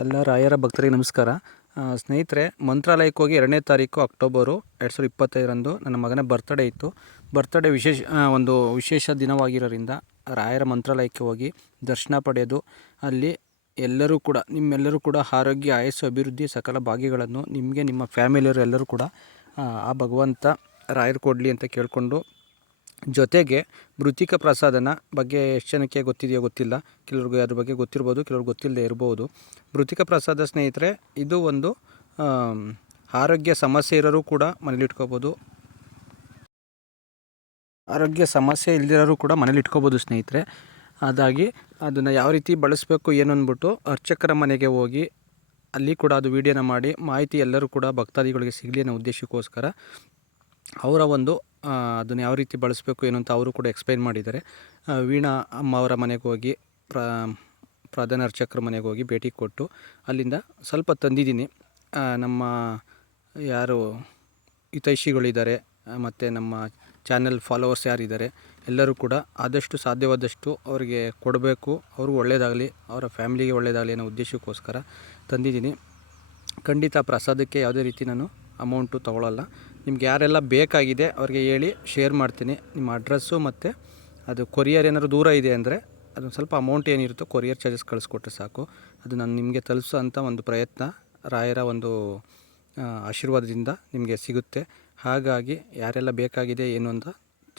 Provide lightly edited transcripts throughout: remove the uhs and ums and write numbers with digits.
ಎಲ್ಲ ರಾಯರ ಭಕ್ತರಿಗೆ ನಮಸ್ಕಾರ. ಸ್ನೇಹಿತರೆ, ಮಂತ್ರಾಲಯಕ್ಕೆ ಹೋಗಿ 2ನೇ ತಾರೀಕು ಅಕ್ಟೋಬರು 2025ರಂದು ನನ್ನ ಮಗನ ಬರ್ತ್ಡೇ ಇತ್ತು. ಬರ್ತ್ಡೇ ಒಂದು ವಿಶೇಷ ದಿನವಾಗಿರೋದ್ರಿಂದ ರಾಯರ ಮಂತ್ರಾಲಯಕ್ಕೆ ಹೋಗಿ ದರ್ಶನ ಪಡೆಯೋದು, ಅಲ್ಲಿ ನಿಮ್ಮೆಲ್ಲರೂ ಕೂಡ ಆರೋಗ್ಯ, ಆಯಸ್ಸು, ಅಭಿವೃದ್ಧಿ, ಸಕಲ ಭಾಗ್ಯಗಳನ್ನು ನಿಮಗೆ, ನಿಮ್ಮ ಫ್ಯಾಮಿಲಿಯವರು ಎಲ್ಲರೂ ಕೂಡ ಆ ಭಗವಂತ ರಾಯರು ಕೊಡಲಿ ಅಂತ ಕೇಳಿಕೊಂಡು, ಜೊತೆಗೆ ಮೃತ್ತಿಕ ಪ್ರಸಾದನ ಬಗ್ಗೆ ಎಷ್ಟು ಜನಕ್ಕೆ ಗೊತ್ತಿದೆಯೋ ಗೊತ್ತಿಲ್ಲ, ಕೆಲವ್ರಿಗೆ ಅದ್ರ ಬಗ್ಗೆ ಗೊತ್ತಿರ್ಬೋದು, ಕೆಲವ್ರಿಗೆ ಗೊತ್ತಿಲ್ಲದೆ ಇರ್ಬೋದು. ಮೃತ್ತಿಕ ಪ್ರಸಾದ ಸ್ನೇಹಿತರೆ, ಇದು ಒಂದು ಆರೋಗ್ಯ ಸಮಸ್ಯೆ ಇರೋರು ಕೂಡ ಮನೇಲಿಟ್ಕೋಬೋದು, ಆರೋಗ್ಯ ಸಮಸ್ಯೆ ಇಲ್ದಿರೋರು ಕೂಡ ಮನೇಲಿ ಇಟ್ಕೋಬೋದು ಸ್ನೇಹಿತರೆ. ಅದಾಗಿ ಅದನ್ನು ಯಾವ ರೀತಿ ಬಳಸಬೇಕು ಏನು ಅಂದ್ಬಿಟ್ಟು ಅರ್ಚಕರ ಮನೆಗೆ ಹೋಗಿ ಅಲ್ಲಿ ಕೂಡ ಅದು ವೀಡಿಯೋನ ಮಾಡಿ ಮಾಹಿತಿ ಎಲ್ಲರೂ ಕೂಡ ಭಕ್ತಾದಿಗಳಿಗೆ ಸಿಗಲಿ ಅನ್ನೋ ಉದ್ದೇಶಕ್ಕೋಸ್ಕರ ಅವರ ಒಂದು ಅದನ್ನು ಯಾವ ರೀತಿ ಬಳಸಬೇಕು ಏನು ಅಂತ ಅವರು ಕೂಡ ಎಕ್ಸ್ಪ್ಲೈನ್ ಮಾಡಿದ್ದಾರೆ. ವೀಣಾ ಅಮ್ಮ ಅವರ ಮನೆಗೆ ಹೋಗಿ ಪ್ರಧಾನ ಅರ್ಚಕರ ಮನೆಗೆ ಹೋಗಿ ಭೇಟಿ ಕೊಟ್ಟು ಅಲ್ಲಿಂದ ಸ್ವಲ್ಪ ತಂದಿದ್ದೀನಿ. ನಮ್ಮ ಯಾರು ಹಿತೈಷಿಗಳಿದ್ದಾರೆ ಮತ್ತು ನಮ್ಮ ಚಾನೆಲ್ ಫಾಲೋವರ್ಸ್ ಯಾರಿದ್ದಾರೆ ಎಲ್ಲರೂ ಕೂಡ ಆದಷ್ಟು ಸಾಧ್ಯವಾದಷ್ಟು ಅವರಿಗೆ ಕೊಡಬೇಕು, ಅವ್ರಿಗೂ ಒಳ್ಳೆಯದಾಗಲಿ, ಅವರ ಫ್ಯಾಮಿಲಿಗೆ ಒಳ್ಳೆಯದಾಗಲಿ ಅನ್ನೋ ಉದ್ದೇಶಕ್ಕೋಸ್ಕರ ತಂದಿದ್ದೀನಿ. ಖಂಡಿತ ಪ್ರಸಾದಕ್ಕೆ ಯಾವುದೇ ರೀತಿ ನಾನು ಅಮೌಂಟು ತೊಗೊಳ್ಳಲ್ಲ. ನಿಮ್ಗೆ ಯಾರೆಲ್ಲ ಬೇಕಾಗಿದೆ ಅವ್ರಿಗೆ ಹೇಳಿ ಶೇರ್ ಮಾಡ್ತೀನಿ. ನಿಮ್ಮ ಅಡ್ರೆಸ್ಸು ಮತ್ತು ಅದು ಕೊರಿಯರ್ ಏನಾದರೂ ದೂರ ಇದೆ ಅಂದರೆ ಅದೊಂದು ಸ್ವಲ್ಪ ಅಮೌಂಟ್ ಏನಿರುತ್ತೋ ಕೊರಿಯರ್ ಚಾರ್ಜಸ್ ಕಳಿಸ್ಕೊಟ್ರೆ ಸಾಕು, ಅದು ನಾನು ನಿಮಗೆ ತಲುಪಿಸೋ ಅಂಥ ಒಂದು ಪ್ರಯತ್ನ ರಾಯರ ಒಂದು ಆಶೀರ್ವಾದದಿಂದ ನಿಮಗೆ ಸಿಗುತ್ತೆ. ಹಾಗಾಗಿ ಯಾರೆಲ್ಲ ಬೇಕಾಗಿದೆ ಏನು ಅಂತ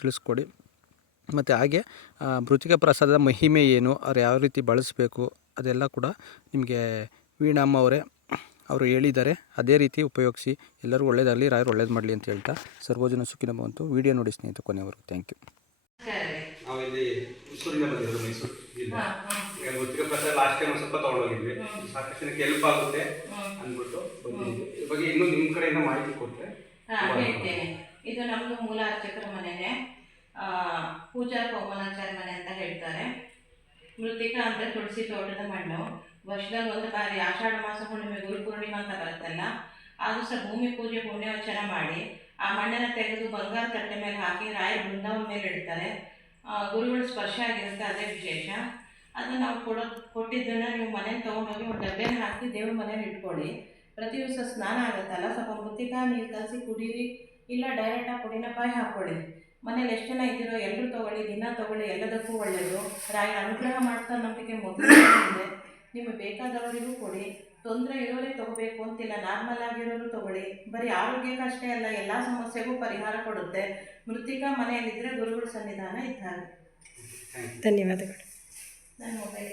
ತಿಳಿಸ್ಕೊಡಿ. ಮತ್ತು ಹಾಗೆ ಮೃತ್ತಿಕ ಪ್ರಸಾದದ ಮಹಿಮೆ ಏನು, ಅವ್ರು ಯಾವ ರೀತಿ ಬಳಸಬೇಕು ಅದೆಲ್ಲ ಕೂಡ ನಿಮಗೆ ವೀಣಮ್ಮ ಅವರೇ ಅವರು ಹೇಳಿದ್ದಾರೆ. ಅದೇ ರೀತಿ ಉಪಯೋಗಿಸಿ, ಎಲ್ಲರೂ ಒಳ್ಳೆಯದಾಗಲಿ, ರಾಯರು ಒಳ್ಳೇದು ಮಾಡಲಿ ಅಂತ ಹೇಳ್ತಾ ಸರ್ವಜನ ಸುಖಿನ ಭವಂತು. ವಿಡಿಯೋ ನೋಡಿ ಸ್ನೇಹಿತರೆ ಕೊನೆವರೆಗೂ. Thank you. ನಾವಿಲ್ಲಿ ಮೈಸೂರಿಂದ ಬಂದಿರೋದು, ಮೈಸೂರು ಮೃತ್ತಿಕ ಪ್ರಸಾದ ಲಾಸ್ಟ್ ಟೈಮ್ ಸ್ವಲ್ಪ ತೊಗೊಂಡೋಗಿದ್ವಿ, ಸಾಕಷ್ಟು ಜನಕ್ಕೆ ಹೆಲ್ಪ್ ಆಗುತ್ತೆ ಅಂದ್ಬಿಟ್ಟು ಬಂದಿದ್ವಿ. ಇದ್ರ ಬಗ್ಗೆ ಇನ್ನೂ ನಿಮ್ಮ ಕಡೆಯಿಂದ ಮಾಹಿತಿ ಕೊಟ್ಟರೆ ಹೇಳ್ತೇನೆ. ಇದು ನಮ್ಮದು ಮೂಲ ಅರ್ಚಕರ ಮನೆಯೇ, ಪೂಜಾ ಪವನಾಚಾರ್ಯ ಮನೆ ಅಂತ ಹೇಳ್ತಾರೆ. ಮೃತ್ತಿಕ ಅಂದರೆ ತುಳಸಿ ತೋಟದ ಮಣ್ಣು. ವರ್ಷದಲ್ಲಿ ಒಂದು ಬಾರಿ ಆಷಾಢ ಮಾಸ ಹುಣ್ಣಿಮೆ, ಗುರು ಪೂರ್ಣಿಮಾ ಅಂತ ಬರುತ್ತಲ್ಲ, ಆದರೂ ಸಹ ಭೂಮಿ ಪೂಜೆ ಪುಣ್ಯವಚನ ಮಾಡಿ ಆ ಮಣ್ಣನ್ನು ತೆಗೆದು ಬಂಗಾರ ತಟ್ಟೆ ಮೇಲೆ ಹಾಕಿ ರಾಯರ ಬೃಂದಾವನ ಮೇಲೆ ಇಡ್ತಾರೆ. ಗುರುಗಳು ಸ್ಪರ್ಶ ಆಗಿರುತ್ತೆ, ಅದೇ ವಿಶೇಷ. ಅದು ನಾವು ಕೊಟ್ಟಿದ್ದನ್ನು ನೀವು ಮನೇಲಿ ತೊಗೊಂಡೋಗಿ ಒಂದು ಡಬ್ಬೆನ ಹಾಕಿ ದೇವ್ರ ಮನೇಲಿ ಇಟ್ಕೊಳ್ಳಿ. ಪ್ರತಿ ದಿವಸ ಸ್ನಾನ ಆಗುತ್ತಲ್ಲ, ಸ್ವಲ್ಪ ಮೃತ್ತಿಕ ನೀರು ಕಲಸಿ ಕುಡೀರಿ, ಇಲ್ಲ ಡೈರೆಕ್ಟಾಗಿ ಪುಡಿನ ಬಾಯಿ ಹಾಕ್ಕೊಳ್ಳಿ. ಮನೇಲಿ ಎಷ್ಟು ಜನ ಇದ್ದೀರೋ ಎಲ್ಲರೂ ತೊಗೊಳ್ಳಿ, ದಿನ ತೊಗೊಳ್ಳಿ, ಎಲ್ಲದಕ್ಕೂ ಒಳ್ಳೆಯದು. ರಾಯರ ಅನುಗ್ರಹ ಮಾಡ್ತಾ ನಂಬಿಕೆ ಮೊದಲು ಇದೆ. ನಿಮಗೆ ಬೇಕಾದವರಿಗೂ ಕೊಡಿ, ತೊಂದರೆ ಇರೋರೇ ತೊಗೋಬೇಕು ಅಂತಿಲ್ಲ, ನಾರ್ಮಲ್ ಆಗಿರೋರು ತೊಗೊಳ್ಳಿ. ಬರೀ ಆರೋಗ್ಯಕ್ಕಷ್ಟೇ ಅಲ್ಲ, ಎಲ್ಲ ಸಮಸ್ಯೆಗೂ ಪರಿಹಾರ ಕೊಡುತ್ತೆ. ಮೃತ್ತಿಕ ಮನೆಯಲ್ಲಿದ್ದರೆ ಗುರುಗಳ ಸನ್ನಿಧಾನ ಇದ್ದಾರೆ. ಧನ್ಯವಾದಗಳು. ನಾನು ಮೊಬೈಲ್